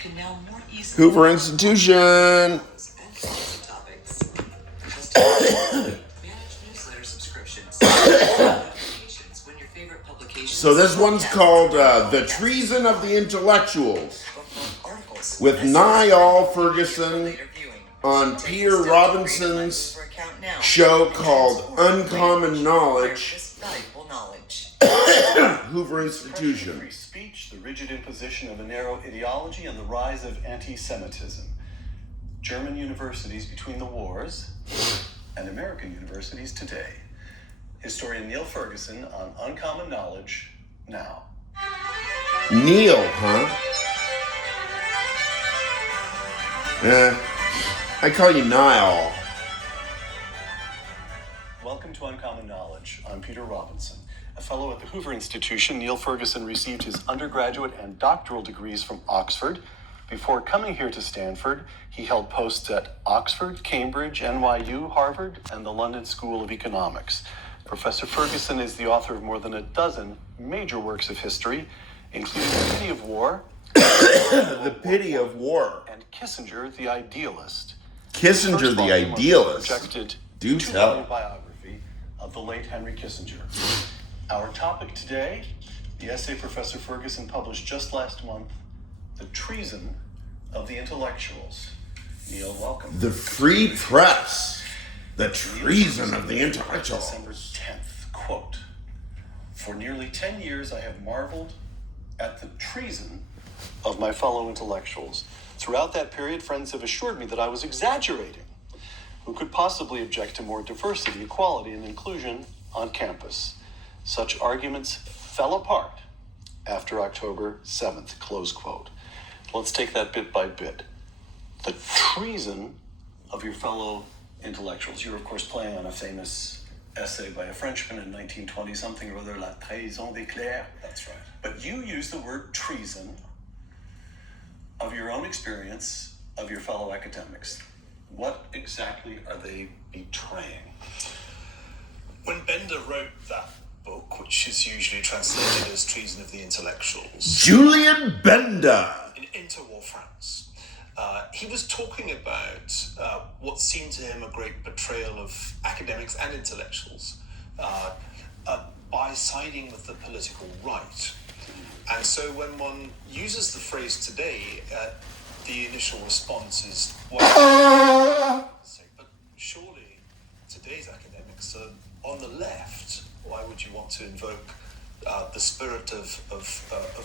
can now more easily Hoover Institution. So this one's called The Treason of the Intellectuals with Niall Ferguson on Peter Robinson's show called Uncommon Knowledge. Hoover Institution. Free speech, the rigid imposition of a narrow ideology, and the rise of anti-Semitism. German universities between the wars and American universities today. Historian Neil Ferguson on Uncommon Knowledge now. Neil, huh? I call you Niall. Welcome to Uncommon Knowledge. I'm Peter Robinson. A fellow at the Hoover Institution, Neil Ferguson received his undergraduate and doctoral degrees from Oxford. Before coming here to Stanford, he held posts at Oxford, Cambridge, NYU, Harvard, and the London School of Economics. Professor Ferguson is the author of more than a dozen major works of history, including The Pity of War, The Pity of War, and Kissinger, the Idealist. Kissinger, the Idealist. Projected Do tell. biography of the late Henry Kissinger. Our topic today, the essay Professor Ferguson published just last month, The Treason of the Intellectuals. Neil, welcome. The Free Press. The Treason of the Intellectuals. December 10th, quote, "For nearly 10 years I have marveled at the treason of my fellow intellectuals. Throughout that period, friends have assured me that I was exaggerating. Who could possibly object to more diversity, equality, and inclusion on campus? Such arguments fell apart after October 7th, close quote." Let's take that bit by bit. The treason of your fellow intellectuals. You're, of course, playing on a famous essay by a Frenchman in 1920 something or other, La Trahison des Clercs. That's right. But you use the word treason of your own experience of your fellow academics. What exactly are they betraying? When Bender wrote that book, which is usually translated as Treason of the Intellectuals, Julian Bender. in interwar France, he was talking about what seemed to him a great betrayal of academics and intellectuals by siding with the political right. And so when one uses the phrase today, the initial response is, well, but surely today's academics are on the left. Why would you want to invoke the spirit of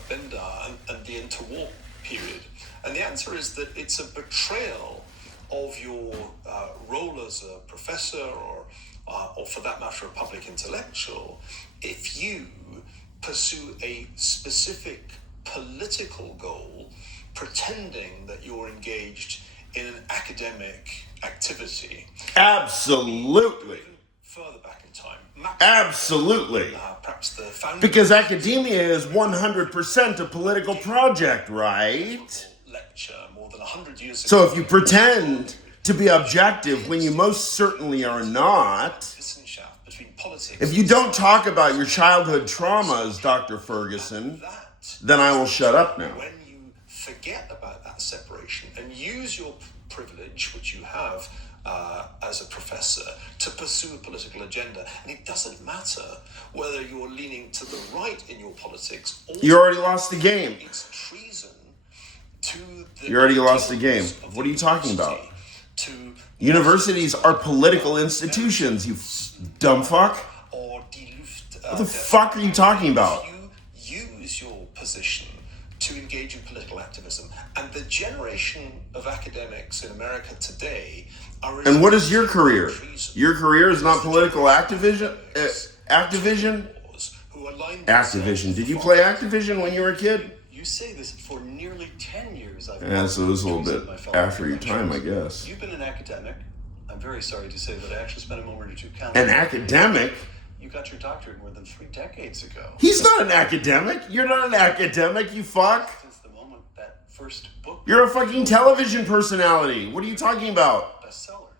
Bender and the interwar period? And the answer is that it's a betrayal of your role as a professor or for that matter, a public intellectual, if you pursue a specific political goal, pretending that you're engaged in an academic activity. Absolutely. Further back in time. Absolutely. Perhaps the founder. Because academia is 100% a political project, right? Lecture more than 100 years ago. So if you pretend to be objective when you most certainly are not, if you don't talk about your childhood traumas, Dr. Ferguson, then I will shut up now. When you forget about that separation and use your privilege, which you have as a professor, to pursue a political agenda, and it doesn't matter whether you're leaning to the right in your politics or you already lost the game. It's treason to the You already lost the game. What are you talking about? Universities are political institutions, you dumb fuck. What the fuck are you talking about? You use your position to engage in political activism, and the generation of academics in America today are. And what is your career? Your career is not political activision. Activision. Activision. Did you play Activision when you were a kid? You say this for nearly 10 years. Yeah, so it was a little bit after your time, I guess. You've been an academic. I'm very sorry to say that I actually spent a moment or two counting. An academic? You got your doctorate more than 3 decades ago. He's not an academic. You're not an academic, you fuck. Since the moment that first book... You're a fucking television personality. What are you talking about? Bestseller.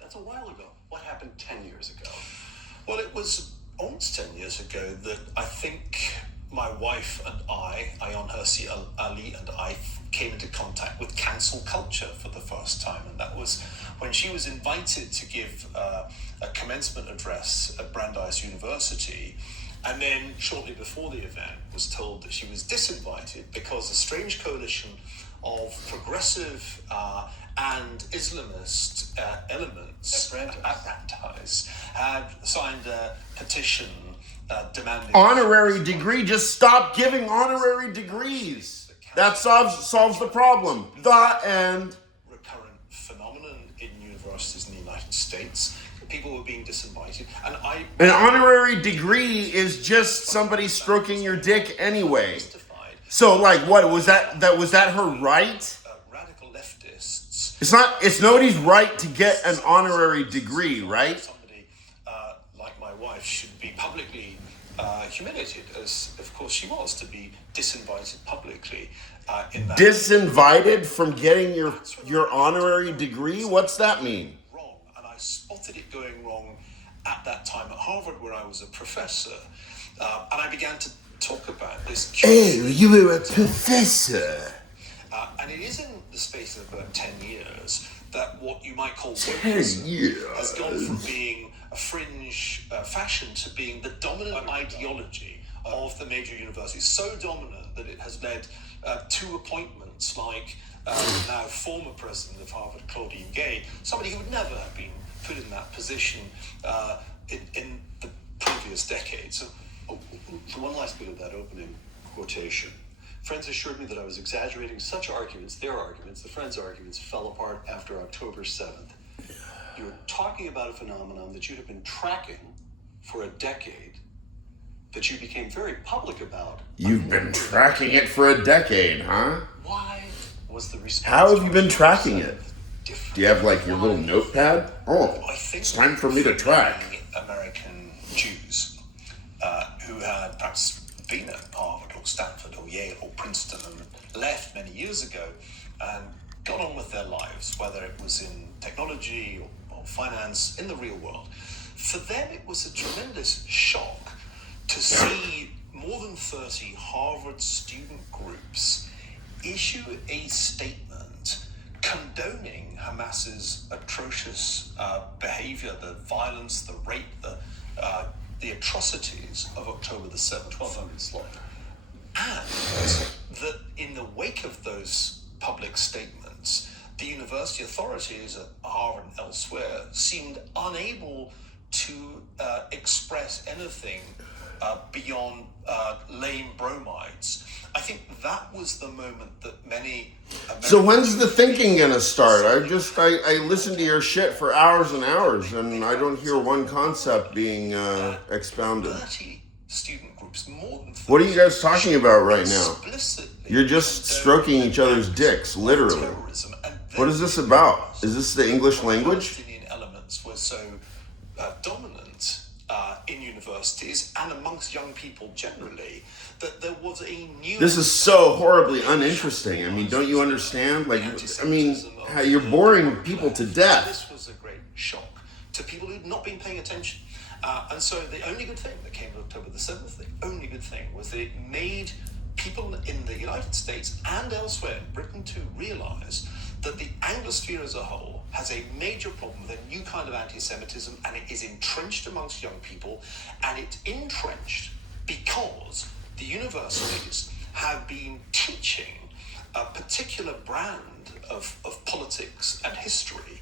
That's a while ago. What happened 10 years ago? Well, it was almost 10 years ago that I think my wife and I, Ayon Hersey Ali and I, came into contact with cancel culture for the first time, and that was when she was invited to give a commencement address at Brandeis University, and then shortly before the event was told that she was disinvited because a strange coalition of progressive and Islamist elements at Brandeis had signed a petition demanding Honorary degree, just stop giving honorary degrees. That solves the problem. The end. Recurrent phenomenon in universities in the United States. People were being disinvited, and An honorary degree is just somebody stroking your dick anyway. So, like, what was that? Was that her right? Radical leftists. It's nobody's right to get an honorary degree, right? Somebody like my wife should be publicly humiliated, as of course she was, to be disinvited publicly. In that Disinvited from getting your honorary degree? What's that mean? wrong, and I spotted it going wrong at that time at Harvard, where I was a professor, and I began to talk about this. Hey, you were a professor. And it is in the space of about 10 years that what you might call 10 years has gone from being a fringe fashion to being the dominant ideology of the major universities. So dominant that it has led to appointments like now former president of Harvard, Claudine Gay, somebody who would never have been put in that position in the previous decades. For one last bit of that opening quotation, friends assured me that I was exaggerating such arguments, their arguments, the friends' arguments, fell apart after October 7th. You're talking about a phenomenon that you have been tracking for a decade, that you became very public about. You've been tracking it for a decade, huh? Why was the response? How have you been tracking it? different? Do you have like your little notepad? Oh, it's time for me to track. American Jews who had perhaps been at Harvard or Stanford or Yale or Princeton and left many years ago and got on with their lives, whether it was in technology or finance, in the real world. For them, it was a tremendous shock to see more than 30 Harvard student groups issue a statement condoning Hamas's atrocious behavior, the violence, the rape, the atrocities of October the 7th, 1200 slaughter. And that in the wake of those public statements, the university authorities at Harvard and elsewhere seemed unable to express anything beyond lame bromides. I think that was the moment that many Americans... So when's the thinking gonna start? I listen to your shit for hours and hours, and I don't hear one concept being expounded. 30 student groups, more than 30. What are you guys talking about right now? Explicitly You're just stroking each other's dicks, literally. terrorism, and What is this about? Is this the English language? Palestinian elements were so dominant in universities and amongst young people generally that there was a new... This is so horribly uninteresting. I mean, don't you understand? Like, I mean, how you're boring people to death. This was a great shock to people who'd not been paying attention. And so the only good thing that came of October the 7th, the only good thing was that it made people in the United States and elsewhere in Britain to realize that the Anglosphere as a whole has a major problem with a new kind of anti-Semitism, and it is entrenched amongst young people, and it's entrenched because the universities have been teaching a particular brand of politics and history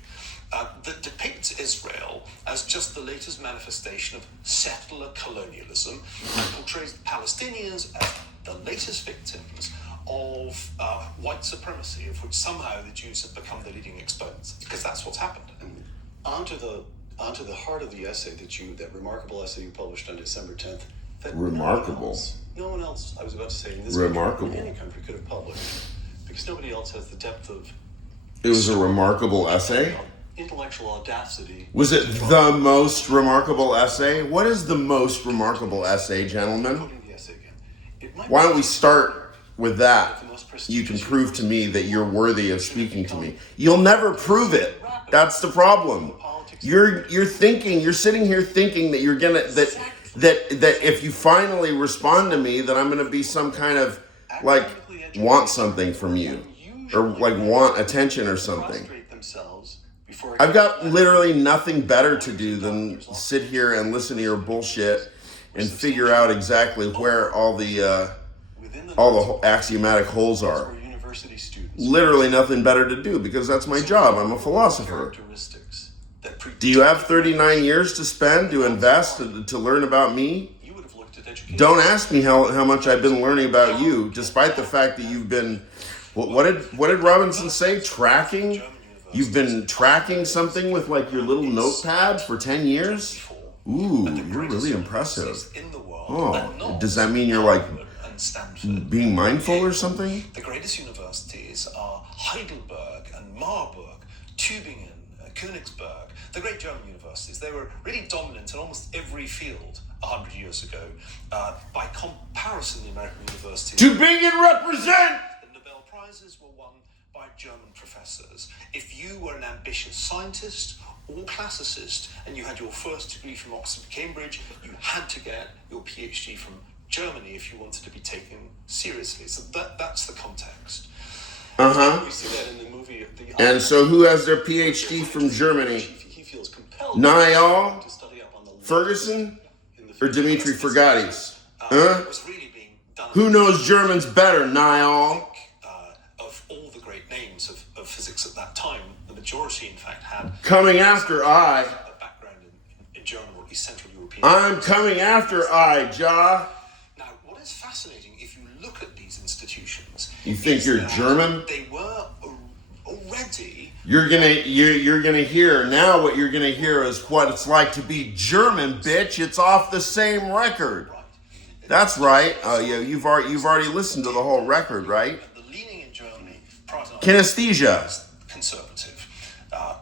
that depicts Israel as just the latest manifestation of settler colonialism and portrays the Palestinians as the latest victims of white supremacy, of which somehow the Jews have become the leading exponents, because that's what's happened. Onto the heart of the essay that remarkable essay you published on December 10th. That Remarkable. No one else, I was about to say, in this Remarkable. country, in any country, could have published, because nobody else has the depth of It was a remarkable essay? intellectual audacity. Was it the most remarkable essay? What is the most remarkable essay, gentlemen? Quoting the essay again. It might Why be don't we start with that? the most You can prestigious prove to me that you're worthy of speaking to me. You'll never prove it. That's the problem. You're sitting here thinking that you're gonna that if you finally respond to me, that I'm gonna be some kind of like want something from you. or like want attention or something. prostrate themselves before I've got literally nothing better to do than sit here and listen to your bullshit and figure out exactly where all the axiomatic holes are. were university students. Literally nothing better to do because that's my job. I'm a philosopher. Characteristics that Do you have 39 years to spend to invest to learn about me? you would have looked at education. Don't ask me how much I've been learning about you, despite the fact that you've been, what did Robinson say? Tracking? You've been tracking something with like your little notepad for 10 years? Ooh, you're really impressive. In the world, Oh, does that mean you're like and Stanford. being mindful or something? The greatest universities are Heidelberg and Marburg, Tübingen, Königsberg, the great German universities. They were really dominant in almost every field 100 years ago. By comparison, the American universities... Tübingen represent! The Nobel Prizes were won by German professors. If you were an ambitious scientist or classicist and you had your first degree from Oxford, Cambridge, you had to get your PhD from Germany if you wanted to be taken seriously. So that's the context. We see that in the movie. And so who has their PhD from Germany? He feels compelled Niall to study up on the Ferguson or Dimitri Fergatis? was really being done. Who knows Germans better, Niall? Of all the great names of physics at that time, the majority, in fact, had Coming after I. a background in German or at least Central European. I'm coming after I, Ja. Now, what is fascinating, if you look at these institutions, You think is you're that German? They were already. You're gonna hear now. What you're gonna hear is what it's like to be German, bitch. It's off the same record. That's right. Oh yeah, you've already listened to the whole record, right? The leaning in Germany, prior to Kinesthesia. conservative.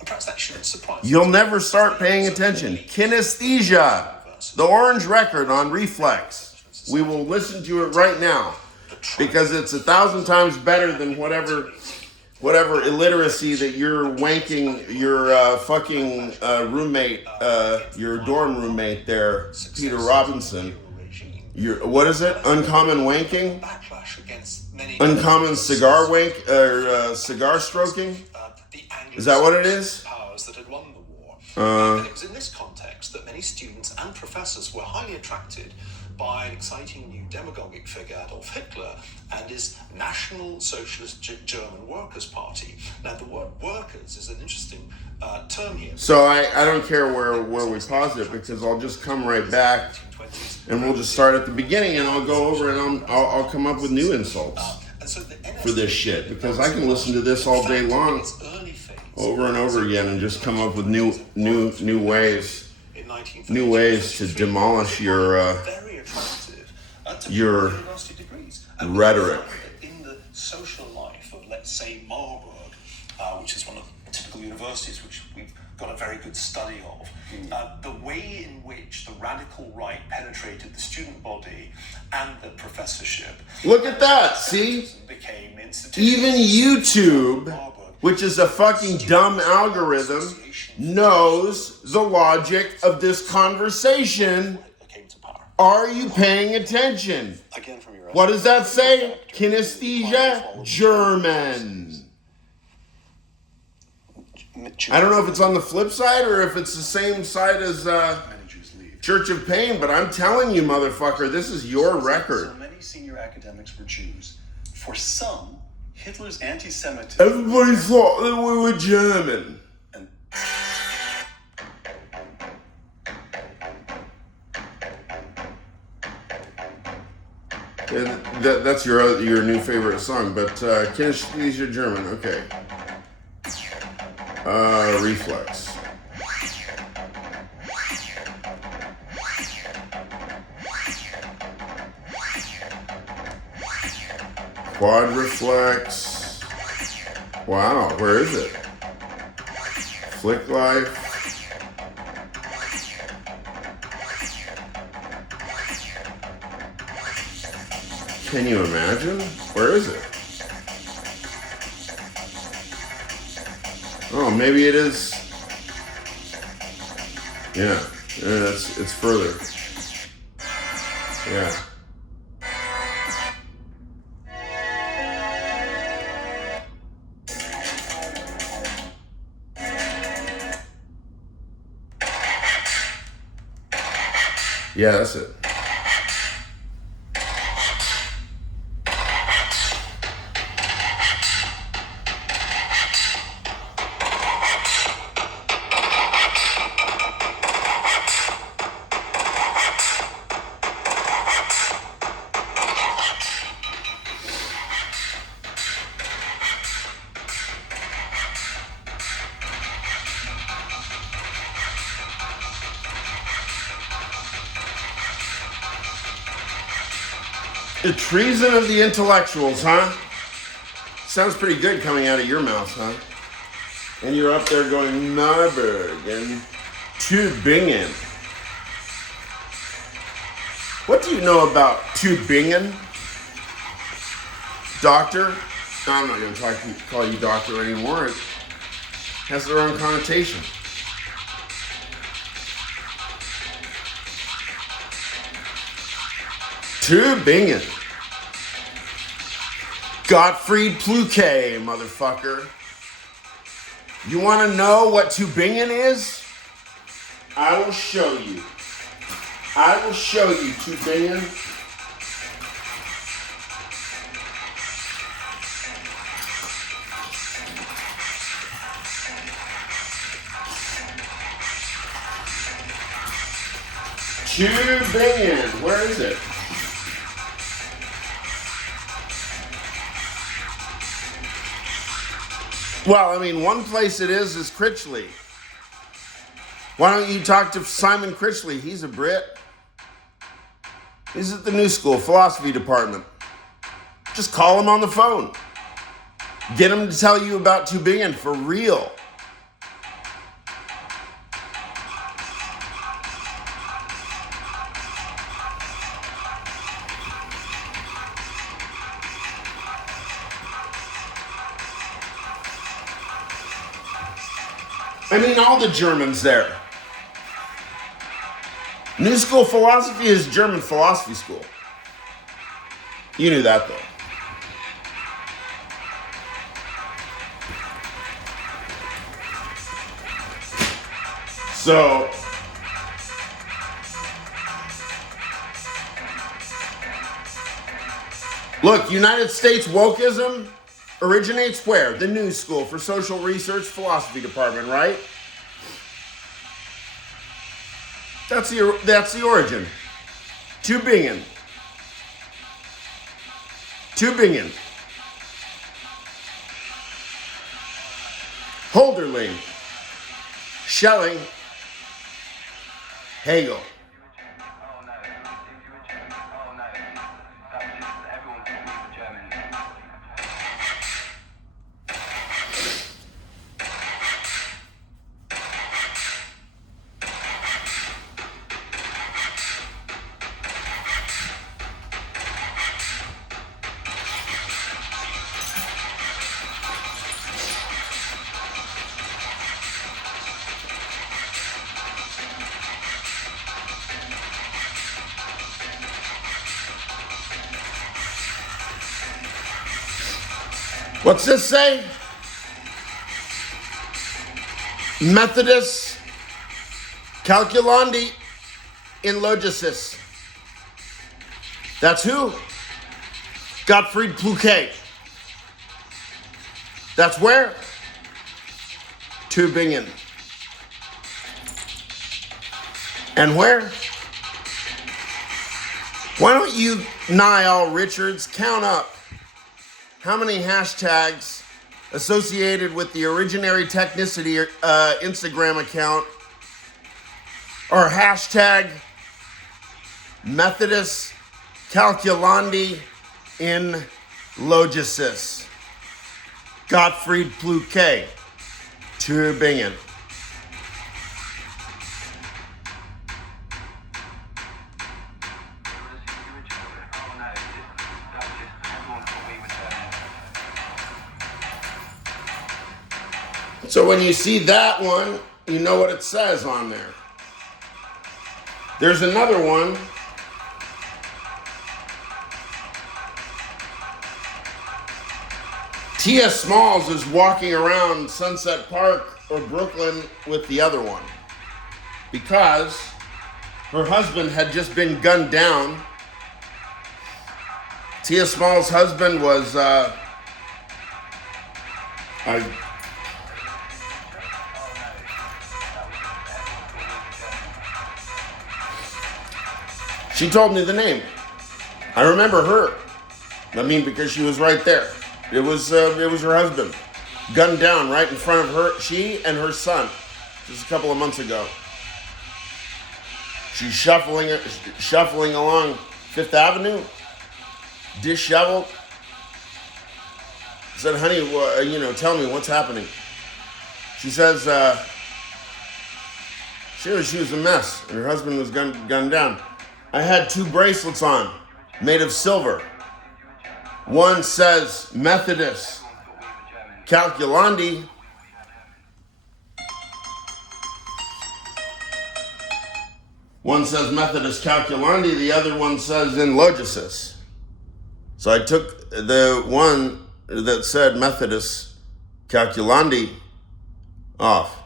Perhaps that shouldn't surprise you. You'll never start paying attention. Kinesthesia. The orange record on Reflex. We will listen to it right now because it's 1,000 times better than whatever illiteracy that you're wanking your fucking roommate, your dorm roommate there, Peter Robinson. What is it? Uncommon wanking? Backlash against many Uncommon cigar wank or cigar stroking? Is that what it is? powers that had won the war. And it was in this context that many students and professors were highly attracted by an exciting new demagogic figure, Adolf Hitler, and his National Socialist German Workers' Party. Now, the word workers is an interesting term here. So I don't care where we pause it because I'll just come right back and we'll just start at the beginning and I'll go over and I'll come up with new insults And so the for this shit because I can listen to this all day long, its early phase, over and over again, and just come up with new ways, in 1932, new ways to demolish your very attractive to your university degrees. And we rhetoric. found that in the social life of, let's say, Marburg, which is one of the typical universities which we've got a very good study of, the way in which the radical right penetrated the student body and the professorship. Look at that, see? Became institutions. Even YouTube, which is a fucking dumb algorithm, knows the logic of this conversation. Came to power. Are you paying attention? Again, from your What does that say? Kinesthesia, German. I don't know if it's on the flip side or if it's the same side as Church of Pain, but I'm telling you, motherfucker, this is your record. So many senior academics were Jews. For some, Hitler's anti-Semitism. Everybody thought that we were German. And That's your new favorite song, but Kinesthesia, German, okay. Reflex. Quad reflex. Wow, where is it? Flick life. Can you imagine? Where is it? Oh, maybe it is. Yeah, it's further. Yeah. Yeah, that's it. The treason of the intellectuals, huh? Sounds pretty good coming out of your mouth, huh? And you're up there going, Marburg and Tübingen. What do you know about Tübingen? Doctor? No, I'm not going to call you doctor anymore. It has the wrong connotation. Tübingen. Gottfried Pluquet, motherfucker. You want to know what Tübingen is? I will show you. I will show you Tübingen. Tübingen. Where is it? Well, I mean, one place it is Critchley. Why don't you talk to Simon Critchley? He's a Brit. He's at the New School Philosophy Department. Just call him on the phone. Get him to tell you about Tübingen for real. I mean, all the Germans there. New School Philosophy is German philosophy school. You knew that, though. So, look, United States wokeism originates where? The New School for Social Research Philosophy Department, right? That's the origin. Tübingen. Tübingen. Holderlin. Schelling. Hegel. What's this say? Methodus calculandi in logicis. That's who? Gottfried Pluquet. That's where? Tübingen. And where? Why don't you, Niall Richards, count up how many hashtags associated with the Originary Technicity Instagram account are hashtag Methodus Calculandi in Logicis. Gottfried Pluquet, Tübingen. So when you see that one, you know what it says on there. There's another one. T.S. Smalls is walking around Sunset Park or Brooklyn with the other one. Because Her husband had just been gunned down. Tia Small's husband was, she told me the name. I remember her. I mean, because she was right there. It was her husband, gunned down right in front of her. She and her son, just a couple of months ago. She's shuffling along Fifth Avenue, disheveled. I said, honey, tell me what's happening. She says, she was a mess, and her husband was gunned down. I had 2 bracelets on, made of silver. One says Methodist Calculandi. One says Methodist Calculandi, the other one says in Logicis. So I took the one that said Methodist Calculandi off,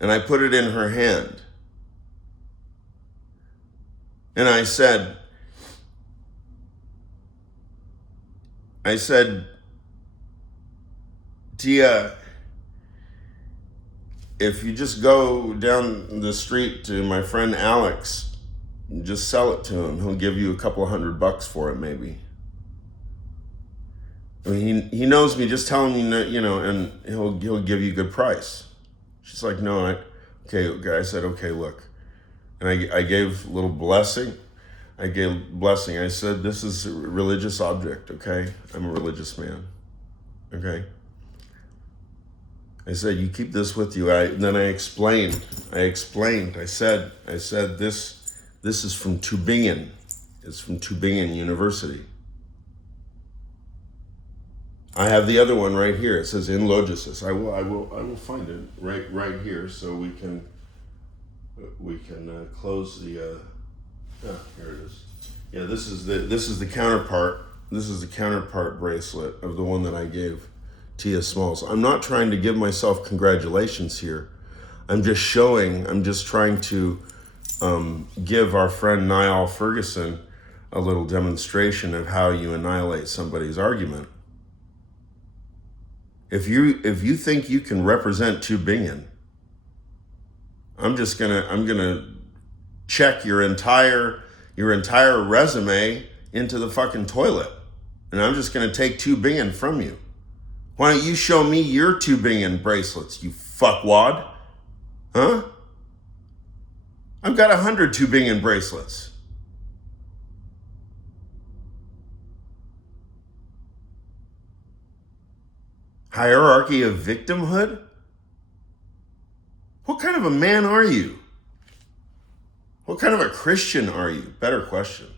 and I put it in her hand. And I said, Tia, if you just go down the street to my friend Alex, just sell it to him. He'll give you a couple $100 for it, maybe. I mean, he knows me. Just tell him, and he'll give you a good price. She's like, no, okay. I said, okay, look. And I gave a little blessing. I said, this is a religious object, okay? I'm a religious man, okay? I said, you keep this with you. Then I explained. I said, this is from Tübingen. It's from Tübingen University. I have the other one right here. It says in Logicis. I will find it right here so we can close the. Here it is. Yeah, this is the counterpart. This is the counterpart bracelet of the one that I gave Tia Smalls. I'm not trying to give myself congratulations here. I'm just trying to give our friend Niall Ferguson a little demonstration of how you annihilate somebody's argument. If you think you can represent Tübingen, I'm gonna check your entire resume into the fucking toilet, and I'm just gonna take Tübingen from you. Why don't you show me your Tübingen bracelets, you fuckwad? Huh? I've got 100 Tübingen bracelets. Hierarchy of victimhood? What kind of a man are you? What kind of a Christian are you? Better question.